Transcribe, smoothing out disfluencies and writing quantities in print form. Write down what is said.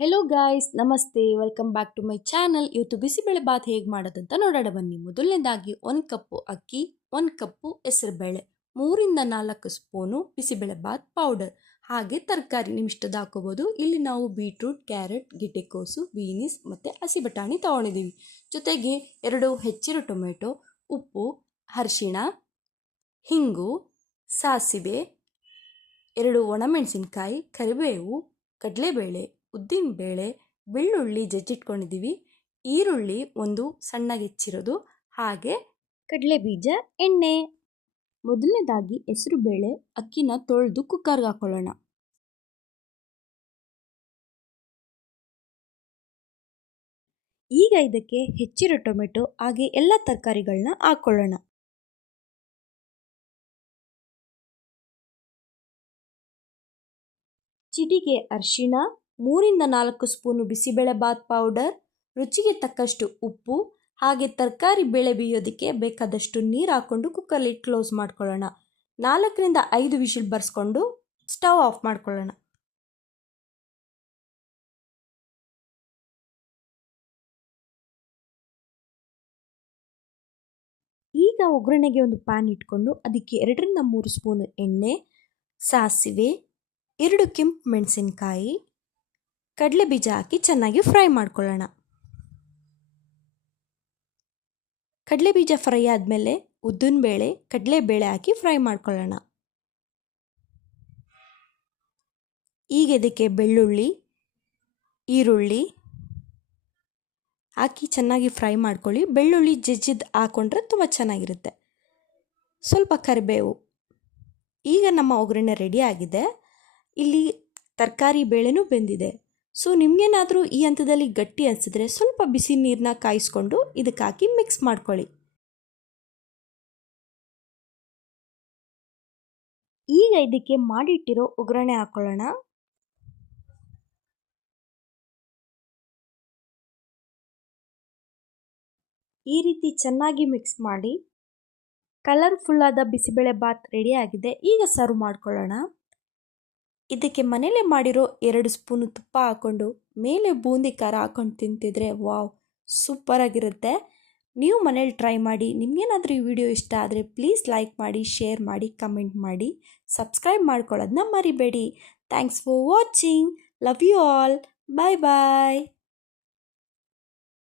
Hello guys, ನಮಸ್ತೆ. Welcome back to my channel. ಇವತ್ತು ಬಿಸಿಬೇಳೆ ಬಾತ್ ಹೇಗೆ ಮಾಡೋದಂತ ನೋಡೋಣ ಬನ್ನಿ. ಮೊದಲನೇದಾಗಿ 1 ಕಪ್ಪು ಅಕ್ಕಿ, 1 ಕಪ್ಪು ಹೆಸರುಬೇಳೆ, 3-4 ಸ್ಪೂನು ಬಿಸಿಬೇಳೆ ಬಾತ್ ಪೌಡರ್, ಹಾಗೆ ತರಕಾರಿ ನಿಮ್ಮಿಷ್ಟದ ಹಾಕೋಬೋದು. ಇಲ್ಲಿ ನಾವು ಬೀಟ್ರೂಟ್, ಕ್ಯಾರೆಟ್, ಗಿಡ್ಡೆಕೋಸು, ಬೀನಿಸ್ ಮತ್ತು ಹಸಿ ಬಟಾಣಿ ತೊಗೊಂಡಿದ್ದೀವಿ. ಜೊತೆಗೆ 2 ಹೆಚ್ಚಿರೋ ಟೊಮೆಟೊ, ಉಪ್ಪು, ಅರಿಶಿಣ, ಹಿಂಗು, ಸಾಸಿವೆ, 2 ಒಣಮೆಣಸಿನ್ಕಾಯಿ, ಕರಿಬೇವು, ಕಡಲೆಬೇಳೆ, ಉದ್ದಿನಬೇಳೆ, ಬೆಳ್ಳುಳ್ಳಿ ಜಜ್ಜಿಟ್ಕೊಂಡಿದ್ದೀವಿ, ಈರುಳ್ಳಿ 1 ಸಣ್ಣಗೆ ಹೆಚ್ಚಿರೋದು, ಹಾಗೆ ಕಡಲೆಬೀಜ, ಎಣ್ಣೆ. ಮೊದಲನೇದಾಗಿ ಹೆಸರುಬೇಳೆ ಅಕ್ಕಿನ ತೊಳೆದು ಕುಕ್ಕರ್ಗೆ ಹಾಕೊಳ್ಳೋಣ. ಈಗ ಇದಕ್ಕೆ ಹೆಚ್ಚಿರೋ ಟೊಮೆಟೊ ಹಾಗೆ ಎಲ್ಲ ತರಕಾರಿಗಳನ್ನ ಹಾಕೊಳ್ಳೋಣ. ಚಿಟಿಕೆ ಅರಿಶಿಣ, 3-4 ಸ್ಪೂನು ಬಿಸಿಬೇಳೆ ಬಾತ್ ಪೌಡರ್, ರುಚಿಗೆ ತಕ್ಕಷ್ಟು ಉಪ್ಪು, ಹಾಗೆ ತರಕಾರಿ ಬೇಳೆ ಬೇಯೋದಕ್ಕೆ ಬೇಕಾದಷ್ಟು ನೀರು ಹಾಕ್ಕೊಂಡು ಕುಕ್ಕರ್ ಲಿಡ್ ಕ್ಲೋಸ್ ಮಾಡ್ಕೊಳ್ಳೋಣ. 4-5 ವಿಷಿಲ್ ಬರ್ಸ್ಕೊಂಡು ಸ್ಟವ್ ಆಫ್ ಮಾಡ್ಕೊಳ್ಳೋಣ. ಈಗ ಒಗ್ಗರಣೆಗೆ ಒಂದು ಪ್ಯಾನ್ ಇಟ್ಕೊಂಡು ಅದಕ್ಕೆ 2-3 ಸ್ಪೂನು ಎಣ್ಣೆ, ಸಾಸಿವೆ, 2 ಕೆಂಪು ಮೆಣಸಿನ್ಕಾಯಿ, ಕಡಲೆಬೀಜ ಹಾಕಿ ಚೆನ್ನಾಗಿ ಫ್ರೈ ಮಾಡ್ಕೊಳ್ಳೋಣ. ಕಡಲೆಬೀಜ ಫ್ರೈ ಆದಮೇಲೆ ಉದ್ದಿನಬೇಳೆ, ಕಡಲೆಬೇಳೆ ಹಾಕಿ ಫ್ರೈ ಮಾಡ್ಕೊಳ್ಳೋಣ. ಈಗ ಇದಕ್ಕೆ ಬೆಳ್ಳುಳ್ಳಿ, ಈರುಳ್ಳಿ ಹಾಕಿ ಚೆನ್ನಾಗಿ ಫ್ರೈ ಮಾಡ್ಕೊಳ್ಳಿ. ಬೆಳ್ಳುಳ್ಳಿ ಜಜ್ಜಿದ್ದು ಹಾಕ್ಕೊಂಡ್ರೆ ತುಂಬ ಚೆನ್ನಾಗಿರುತ್ತೆ. ಸ್ವಲ್ಪ ಕರಿಬೇವು. ಈಗ ನಮ್ಮ ಒಗ್ಗರಣೆ ರೆಡಿ ಆಗಿದೆ. ಇಲ್ಲಿ ತರಕಾರಿ ಬೇಳೆನೂ ಬೆಂದಿದೆ. ಸೊ ನಿಮಗೇನಾದರೂ ಈ ಹಂತದಲ್ಲಿ ಗಟ್ಟಿ ಅನಿಸಿದ್ರೆ ಸ್ವಲ್ಪ ಬಿಸಿ ನೀರನ್ನ ಕಾಯಿಸ್ಕೊಂಡು ಇದಕ್ಕೆ ಹಾಕಿ ಮಿಕ್ಸ್ ಮಾಡ್ಕೊಳ್ಳಿ. ಈಗ ಇದಕ್ಕೆ ಮಾಡಿಟ್ಟಿರೋ ಒಗ್ಗರಣೆ ಹಾಕೊಳ್ಳೋಣ. ಈ ರೀತಿ ಚೆನ್ನಾಗಿ ಮಿಕ್ಸ್ ಮಾಡಿ. ಕಲರ್ಫುಲ್ ಆದ ಬಿಸಿಬೇಳೆ ಬಾತ್ ರೆಡಿ ಆಗಿದೆ. ಈಗ ಸರ್ವ್ ಮಾಡ್ಕೊಳ್ಳೋಣ. ಇದಕ್ಕೆ ಮನೇಲೆ ಮಾಡಿರೋ 2 ಸ್ಪೂನು ತುಪ್ಪ ಹಾಕ್ಕೊಂಡು ಮೇಲೆ ಬೂಂದಿ ಖಾರ ಹಾಕ್ಕೊಂಡು ತಿಂತಿದ್ರೆ ವಾವ್, ಸೂಪರಾಗಿರುತ್ತೆ. ನೀವು ಮನೇಲಿ ಟ್ರೈ ಮಾಡಿ. ನಿಮಗೇನಾದರೂ ಈ ವಿಡಿಯೋ ಇಷ್ಟ ಆದರೆ ಪ್ಲೀಸ್ ಲೈಕ್ ಮಾಡಿ, ಶೇರ್ ಮಾಡಿ, ಕಮೆಂಟ್ ಮಾಡಿ, ಸಬ್ಸ್ಕ್ರೈಬ್ ಮಾಡ್ಕೊಳ್ಳೋದನ್ನ ಮರಿಬೇಡಿ. Thanks for watching. Love you all. Bye bye.